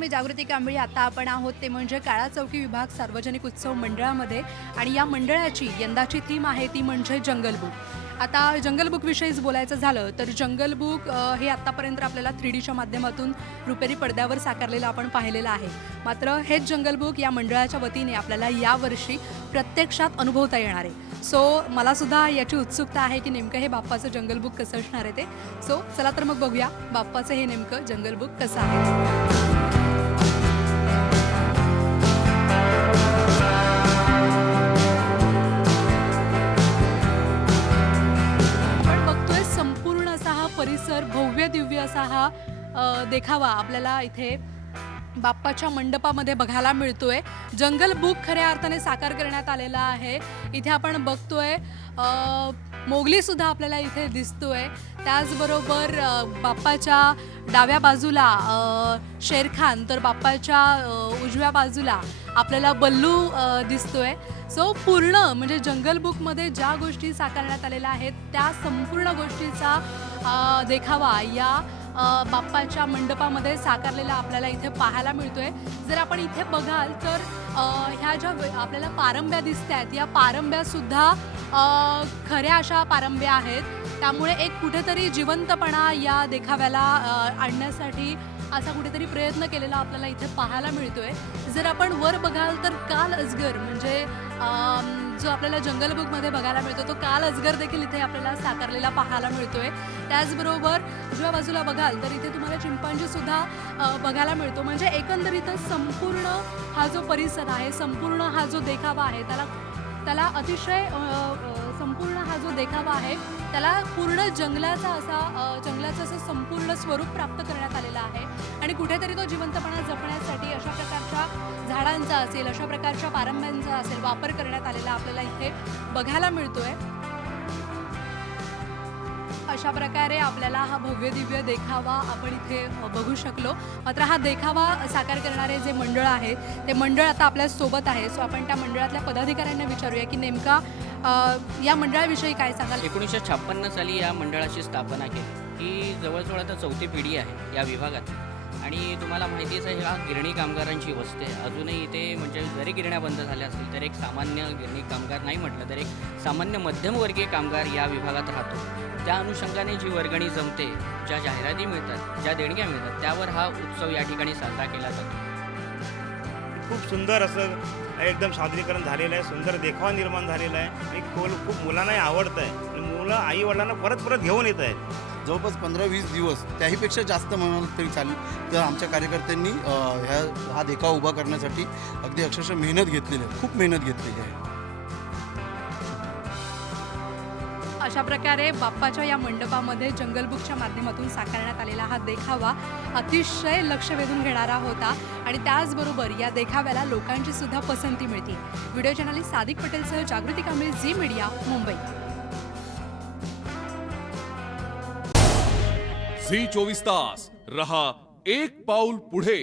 मी जागृती कांबळी. आता आपण आहोत ते म्हणजे काळा चौकी विभाग सार्वजनिक उत्सव मंडळामध्ये आणि या मंडळाची यंदाची थीम आहे ती म्हणजे जंगल बुक. आता जंगल बुकविषयीच बोलायचं झालं तर जंगल बुक हे आत्तापर्यंत आपल्याला 3Dच्या माध्यमातून रुपेरी पडद्यावर साकारलेलं आपण पाहिलेलं आहे. मात्र हेच जंगल बुक या मंडळाच्या वतीने आपल्याला यावर्षी प्रत्यक्षात अनुभवता येणार आहे. सो मलासुद्धा याची उत्सुकता आहे की नेमकं हे बाप्पाचं जंगल बुक कसं असणार आहे ते. सो चला तर मग बघूया बाप्पाचं हे नेमकं जंगल बुक कसं आहे. परिसर भव्य दिव्य असा हा देखावा आपल्याला इथे बाप्पाच्या मंडपामध्ये बघायला मिळतोय. जंगल बुक खऱ्या अर्थाने साकार करण्यात आलेला आहे. इथे आपण बघतोय मोगली सुद्धा आपल्याला इथे दिसतोय. त्याचबरोबर बाप्पाच्या डाव्या बाजूला शेरखान तर बाप्पाच्या उजव्या बाजूला आपल्याला बल्लू दिसतोय. सो पूर्ण म्हणजे जंगल बुकमध्ये ज्या गोष्टी साकारण्यात आलेल्या आहेत त्या संपूर्ण गोष्टीचा देखावा या बाप्पाच्या मंडपामध्ये साकारलेला आपल्याला इथे पाहायला मिळतोय. जर आपण इथे बघाल तर ह्या ज्या आपल्याला पारंब्या दिसत आहेत या पारंब्यासुद्धा खऱ्या अशा पारंब्या आहेत. त्यामुळे एक कुठेतरी जिवंतपणा या देखाव्याला आणण्यासाठी असा कुठेतरी प्रयत्न केलेला आपल्याला इथे पाहायला मिळतोय. जर आपण वर बघाल तर काल अजगर म्हणजे जो आपल्याला जंगल बुकमध्ये बघायला मिळतो तो काल अजगर देखील इथे आपल्याला साकारलेला पाहायला मिळतोय. त्याचबरोबर उजव्या बाजूला बघाल तर इथे तुम्हाला चिंपांजीसुद्धा बघायला मिळतो. म्हणजे एकंदरीतच संपूर्ण हा जो परिसर आहे संपूर्ण हा जो देखावा आहे त्याला अतिशय संपूर्ण हा जो देखावा आहे त्याला पूर्ण जंगलाचं असं संपूर्ण स्वरूप प्राप्त करण्यात आलेलं आहे. आणि कुठेतरी तो जिवंतपणा जपण्यासाठी अशा प्रकारच्या झाडांचा असेल अशा प्रकारच्या पारंब्यांचा असेल वापर करण्यात आलेला आपल्याला इथे बघायला मिळतोय. अशा प्रकारे आपल्याला हा भव्य दिव्य देखावा आपण इथे बघू शकलो. मात्र हा देखावा साकार करणारे जे मंडळ आहे ते मंडळ आता आपल्या सोबत आहे. सो आपण त्या मंडळातल्या पदाधिकाऱ्यांना विचारूया की नेमका या मंडळाविषयी काय सांगाल. 1956 साली या मंडळाची स्थापना केली. ही जवळजवळ आता 4थी पिढी आहे या विभागात. आणि तुम्हाला माहितीच आहे ह्या गिरणी कामगारांची वस्ती आहे. अजूनही इथे म्हणजे जरी गिरण्या बंद झाल्या असतील तर एक सामान्य गिरणी कामगार नाही म्हटलं तर एक सामान्य मध्यमवर्गीय कामगार या विभागात राहतो. त्या अनुषंगाने जी वर्गणी जमते, ज्या जाहिराती मिळतात, ज्या देणग्या मिळतात त्यावर हा उत्सव या ठिकाणी साजरा केला जातो. खूप सुंदर असं एकदम सादरीकरण झालेलं आहे. सुंदर देखावा निर्माण झालेला आहे आणि खूप मुलांनाही आवडतं आहे आणि मुलं आई वडिलांना परत घेऊन येत आहेत. जवळपास 15-20 दिवस त्याहीपेक्षा जास्त म्हणाल तरी चालेल तर आमच्या कार्यकर्त्यांनी हा देखावा उभा करण्यासाठी अगदी अक्षरशः मेहनत घेतलेली आहे. खूप मेहनत घेतलेली आहे. अशा प्रकारे बाप्पाच्या या मंडपामध्ये जंगल बुकच्या माध्यमातून साकारण्यात आलेला हा देखावा अतिशय लक्ष वेधून घेणारा होता आणि त्याचबरोबर या देखाव्याला लोकांची सुद्धा पसंती मिळते. व्हिडिओ जर्नलिस्ट सादिक पटेलसह Jagruti Kamble, Zee media, Mumbai. Zee 24 तास रहा एक पाऊल पुढे.